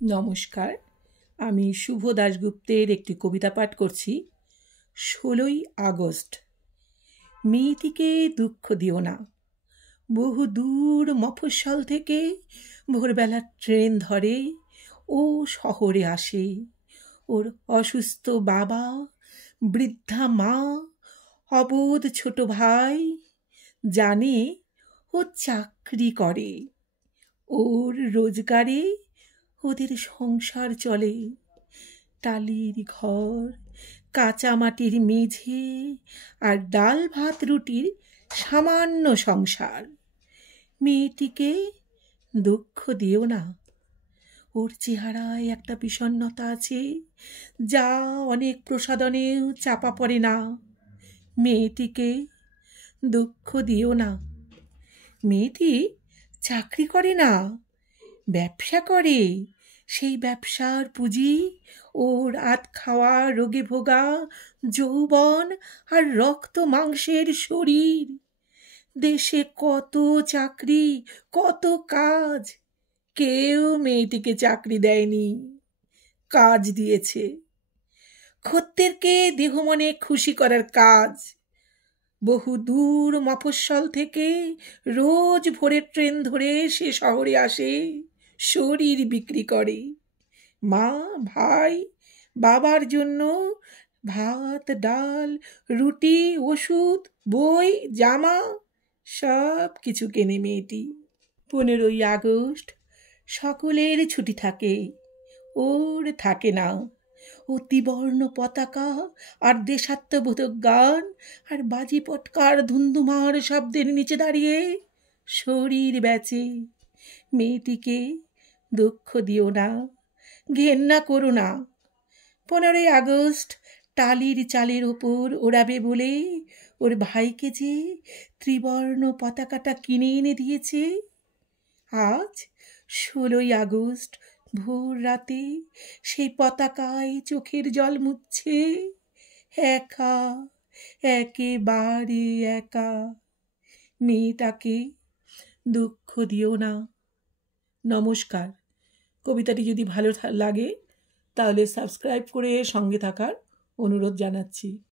নমস্কার, আমি শুভ দাশগুপ্তের একটি কবিতা পাঠ করছি। 16ই আগস্ট। মেয়েটিকে দুঃখ দিও না, বহু দূর মফস্বল থেকে ভোরবেলার ট্রেন ধরে ও শহরে আসে। ওর অসুস্থ বাবা, বৃদ্ধা মা, অবোধ ছোট ভাই জানে ও চাকরি করে। ওর রোজগারে ওদের সংসার চলে। টালির ঘর, কাঁচা মাটির মেঝে আর ডাল ভাত রুটির সামান্য সংসার। মেয়েটিকে দুঃখ দিও না, ওর চেহারায় একটা বিষণ্ণতা আছে যা অনেক প্রসাদনেও চাপা পড়ে না। মেয়েটিকে দুঃখ দিও না। মেয়েটি চাকরি করে না, ব্যবসা করে। সেই ব্যবসার পুঁজি ওর আধ খাওয়া রোগে ভোগা যৌবন আর রক্ত মাংসের শরীর। দেশে কত চাকরি, কত কাজ, কেউ মেয়েটিকে চাকরি দেয়নি, কাজ দিয়েছে খদ্দেরকে দেহ মনে খুশি করার কাজ। বহু দূর মফস্বল থেকে রোজ ভোরের ট্রেন ধরে সে শহরে আসে, শরীর বিক্রি করে। মা, ভাই, বাবার জন্য ভাত, ডাল, রুটি, ওষুধ, বই, জামা সব কিছু কেনে মেয়েটি। 15ই আগস্ট সকলের ছুটি থাকে, ওর থাকে না। ও ত্রিবর্ণ পতাকা আর দেশাত্মবোধক গান আর বাজি পটকার ধুন্ধুমার শব্দের নিচে দাঁড়িয়ে শরীর বেচে। মেয়েটিকে দুঃখ দিও না, ঘেন্না করো না। 15ই আগস্ট টালির চালের ওপর ওড়াবে বলে ওর ভাইকে যে ত্রিবর্ণ পতাকাটা কিনে এনে দিয়েছে। আজ 16ই আগস্ট ভোর রাতে সেই পতাকায় চোখের জল মুছছে। একা, একেবারে একা। মেয়েটাকে দুঃখ দিও না। নমস্কার। কবিতাটি যদি ভালো লাগে তাহলে সাবস্ক্রাইব করে সঙ্গে থাকার অনুরোধ জানাচ্ছি।